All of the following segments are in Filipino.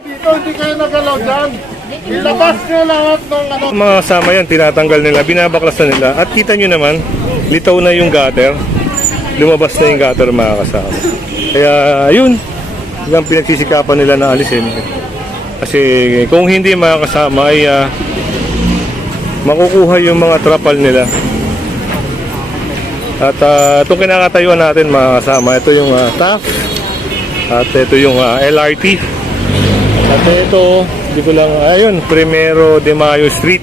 Dito, hindi kayo nagalaw dyan. Ilabas nyo lahat ng ano. Mga kasama yan, tinatanggal nila, binabaklas na nila. At kita nyo naman, litaw na yung gutter. Lumabas na yung gutter, mga kasama. Kaya, yun. Yung pinagsisikapan nila na alisin. Kasi kung hindi mga kasama ay makukuha yung mga trapal nila. At itong kinakatayuan natin mga kasama, ito yung TAF at ito yung LRT. At ito, hindi ko lang, ayun, Primero de Mayo Street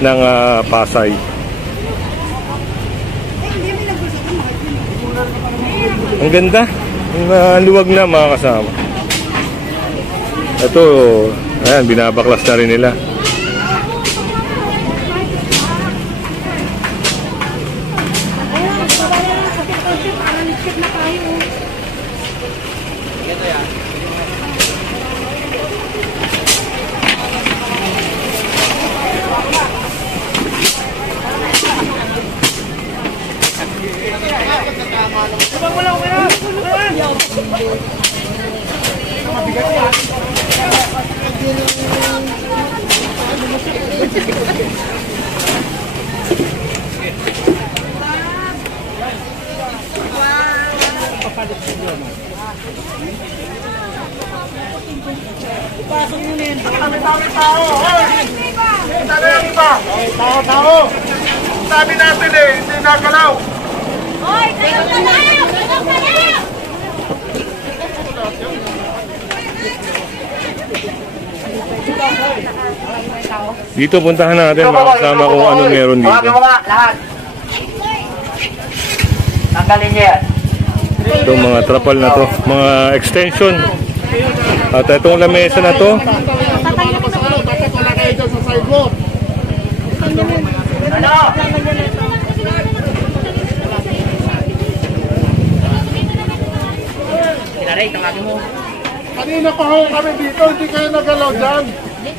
ng Pasay. Ang ganda, ang luwag na mga kasama. Ito, ayan, binabaklas na rin nila. Tao! Sabi natin hindi nakalaw. Hoy, kayo ka na! Kayo ka na! Dito puntahan natin mga kasama kung ano meron dito. Lahat. Tanggalin niya yan. Itong mga trapal na to, mga extension. At itong lamesa na to, Dapat wala kayo dyan sa sidewalk. Ano? Kinaray, tanggalin mo. Kanina pa ho kami dito, hindi kayo nagalaw dyan.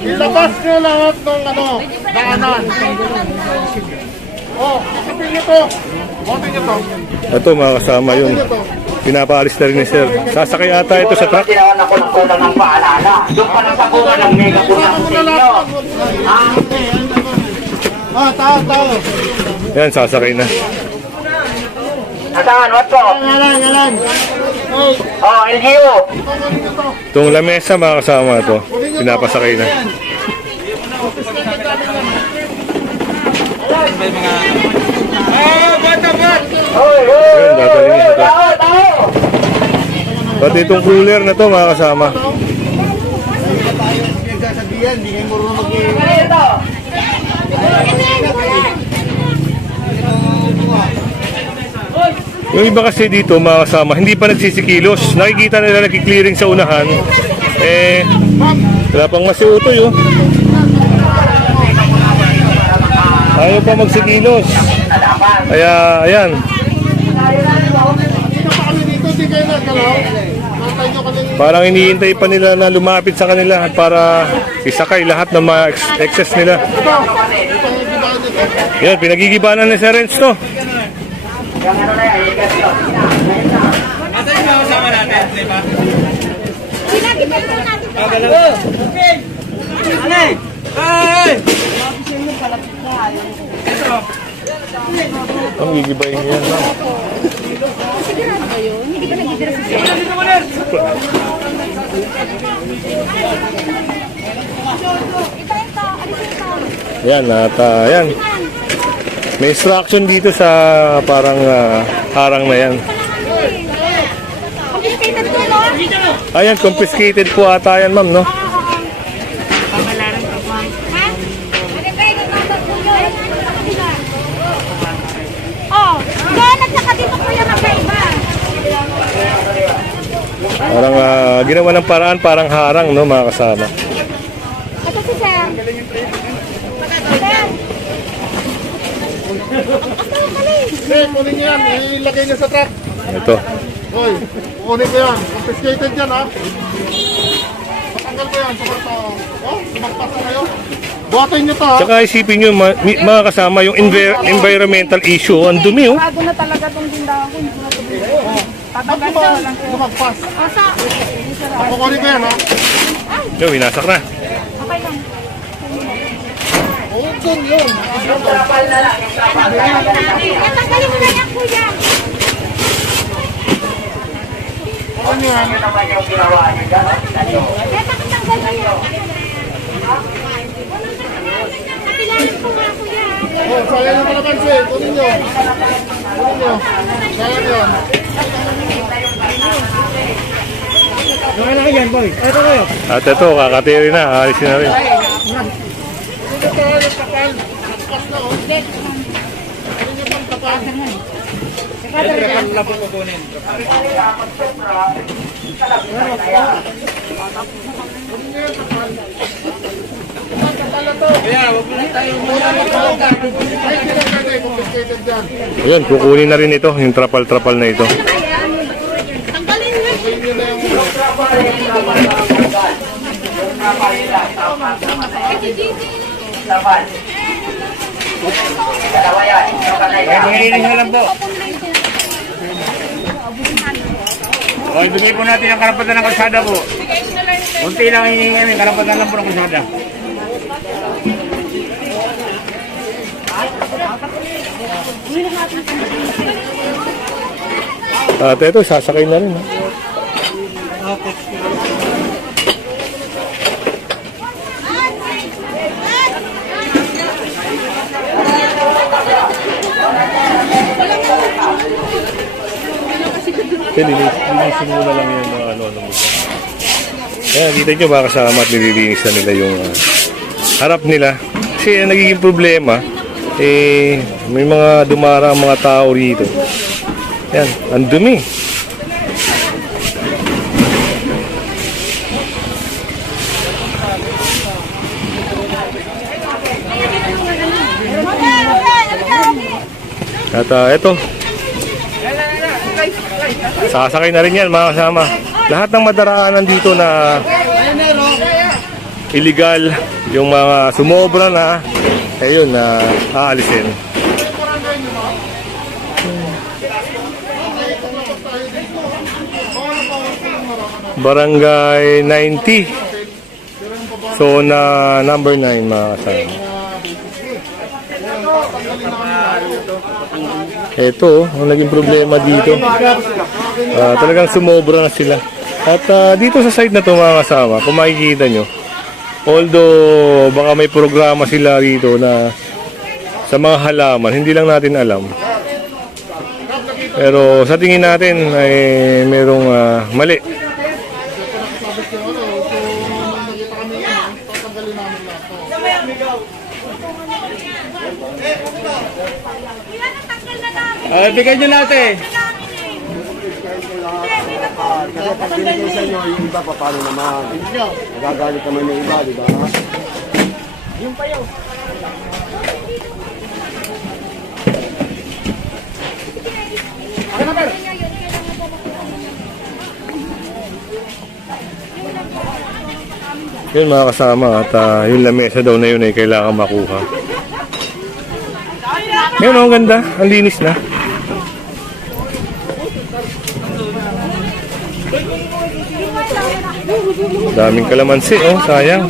Ilabas nyo lahat ng ano, daanan. Oh, kapin nyo to. Kapin nyo to. ito mga kasama yung pinapaalis na rin ni sir. Sasakay ata ito sa truck. Ginawan ako ng kulang ng paalala. Doon pa lang sa bunga ng mega bunang sinyo. Tao. Yan, sasakay na. Nasaan? What po? Ngalan. Hey, Oh, LGU. Itong lamesa mga kasama ito, pinapasakay na. Hoy, hoy. Ayun, dadalhin niya sa truck. Tao. Pati itong cooler na to mga kasama. Ano ito? Yung iba kasi dito mga kasama, hindi pa nagsisikilos. Nakikita nila nagki-clearing sa unahan. Wala pang masiutoy oh. Ayaw pa magsikilos. Kaya, ayan. dito pa kami dito, hindi kayo nagalaw. Nantay nyo kami. Parang iniintay pa nila na lumapit sa kanila para isakay lahat ng mga excess nila. Ito yung gibaan nito. Yan, pinagigibanan ni Sir Renz to. Yung ano na yan, ikat ito. Sinagipin mo natin. Ang gigibayin niya yan. Sigurado ba yun? Hindi ba nagdidira si Sir? Yan, at yan. May instruction dito sa parang harang na yan. Confiscated po, no? Ayan, confiscated po ata yan ma'am, no? Ha? Ano ba yung nagtatag po yun? Oh, doon at saka dito po yung magkaiba. Parang ginawa ng paraan, parang harang, no, mga kasama. Ito si Sir. Sir. Hey, kunin nyo yan. Ilagay nyo sa truck. Ito. Hoy, kunin ko yan. Confiscated yan, ha? Matanggal ko yan. Sumagpas na kayo. Buhatin nyo to, ha? Tsaka isipin nyo, mga kasama, yung environmental issue, ang dumi, oh. Bago na talaga itong tindahan ko. Hindi ko na ito. Ba't mo ba lumagpas? Kukunin ko yan, ha? Yo, winasak na. Okay lang. Oo, dun yun. Tanggalin mo na yan, kuya. Ano yan? naman yung ginawa niyo dyan. Bakit tanggal ba yan? Kailangan ko nga, kuya. Oh, sayang yung kalamansi. Kunin nyo. Kunin nyo. Sayang yun. At ito, kakatiri na. Aalisin na rin. Dito tayo, kapal. Tapos na, oh. Kunin nyo pang kapal. Kunin nyo yung kapal. Kapal na to. Ay, hindi lang pwede. Confiscated dyan. Ayan, kukunin na rin ito. Yung trapal-trapal na ito. Tanggalin mo. Kunin nyo na yung Dalawa yan. Manginig na lang po. O, ibigay po natin ang karapatan ng kalsada po. Kunti lang hinihingi namin, karapatan lang po ng kalsada. At ito, sasakay na rin. Ha? Linisin mo na lang yung mga ano mo. Kaya kita nyo mga kasama at nililinis na nila yung harap nila. Kasi ang nagiging problema, may mga dumarang mga tao rito. Yan, ang dumi. At eto, sasakay na rin yan mga kasama. Lahat ng madaraanan dito na illegal, yung mga sumobra na, ayun na aalisin. Barangay 90, zona number 9 mga kasama. Ito, ang naging problema dito. Talagang sumobra na sila. At dito sa side na to mga kasama, kung makikita nyo, although baka may programa sila rito na sa mga halaman, hindi lang natin alam. Pero sa tingin natin ay merong mali. Bigay nyo natin. Kapag sa inyo, yung iba, paano naman? Nagagalit naman yung iba, di ba? Yun mga kasama at yung lamesa daw na yun ay kailangan makuha. Ngayon ang ganda, ang linis na. Daming kalamansi, oh, sayang.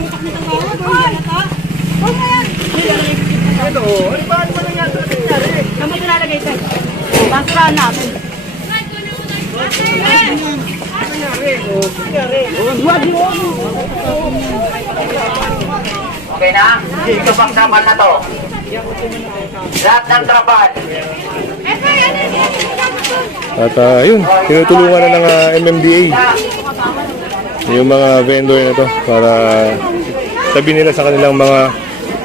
Kami nilalagay tayo. Basura natin. Okay na? Ito bang trapal na to? Lahat ng trapal. At yun, tinutulungan na ng MMDA yung mga vendor na to para tabi nila sa kanilang mga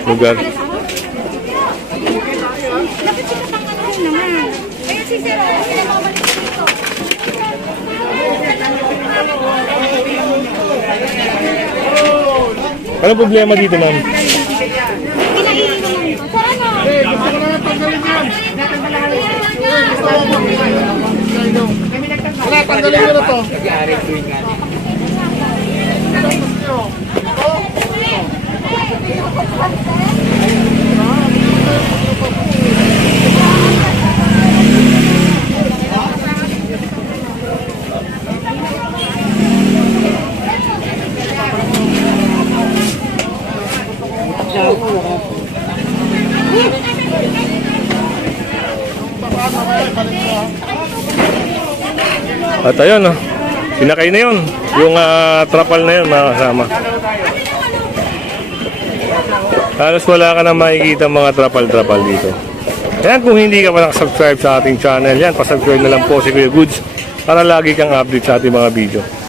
lugar. Anong problema dito, ma'am? Gusto ko na tanggalin yan. Gusto ko. Wala, tanggalin nyo na to. Paano kayo? Balik mo ha. At ayun, oh, sinakay na yun. Yung trapal na yun, mga kasama. Halos wala ka na makikita mga trapal-trapal dito. Kaya kung hindi ka pa nakasubscribe sa ating channel, yan, pasubscribe na lang po si Kuya Goods para lagi kang update sa ating mga video.